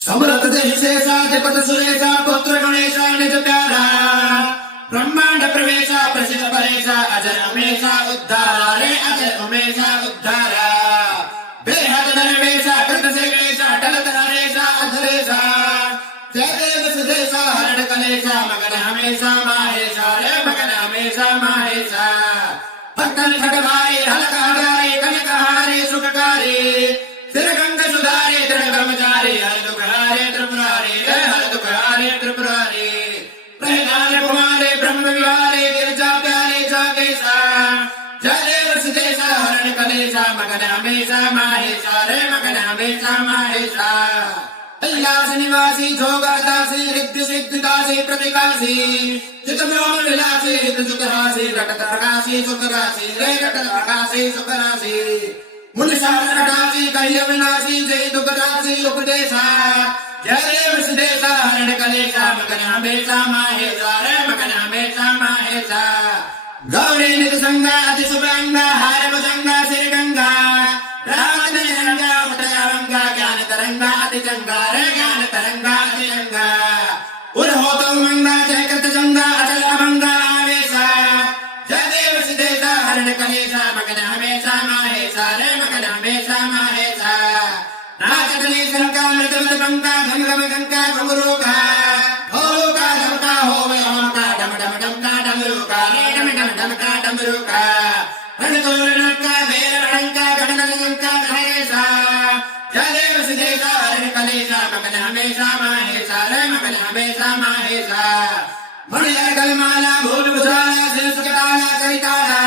समरथ विशेषा जपत सुरेशा पुत्र गणेशा निज प्यारा ब्रह्मांड प्रवेशा प्रसिद्ध परेशा अजय उमेशा उद्धारा रे अजय उमेशा उद्धारा बेहद नरवेशा कृत सेवेशा टलत नरेशा अधरेशा जय देव सुदेशा हरण कलेशा मगन हमेशा माहेशा रे मगन हमेशा माहेशा भक्तन खटवारे हलकारे कनकहारे सुखकारे सिरगंग सुधारे दृढ़ ब्रह्मचारी हर दुखारे त्रिपुरारे हर दुखारे त्रिपुरारे प्रहलाद कुमारे ब्रह्म विहारे गिरजा प्यारे जागेशा जय देव सुदेशा हरण कलेशा मगन हमेशा माहेशा रे मगन हमेशा माहेशा कैलास निवासी जोगदासी रिद्धि सिद्धिदासी प्रतिकासी चित ब्रह्म विलासी हित सुखरासी रटत प्रकाशी सुखरासी रे रटत प्रकाशी सुखरासी मुनिशास्त्रदासी कह्य विनाशी जय दुखदासी उपदेशा जय देव सुदेशा हरण कलेशा मगन हमेशा माहेशा रे मगन हमेशा माहेशा गौरी निज संगा अति शुभांगा हार भुजंगा श्री गंगा राम रंगा उठरंगा ज्ञान तरंगा अति जंगा रे ज्ञान तरंगा अति जंगा उर्होतो मंगा जय कृत जंगा अचल अभंगा आवेशा जय देव सुदेशा हरण कलेशा मगन हमेशा माहेशा रे मगन हमेशा माहेशा नागतने शंका मृदमद पंका घम घम गंका घुंगरूका होरूका धमका होवे होमका डम डम डमका डमरूका रे डम डम डमका डमरूका रणतोरणका वेर रणंका गणनंका घरेशा जय देव सुदेशा हरण कलेशा मगन हमेशा माहेशा रे मगन हमेशा माहेशा मणियर गलमाला भूल भुजाला सिर सुखदाला करिताला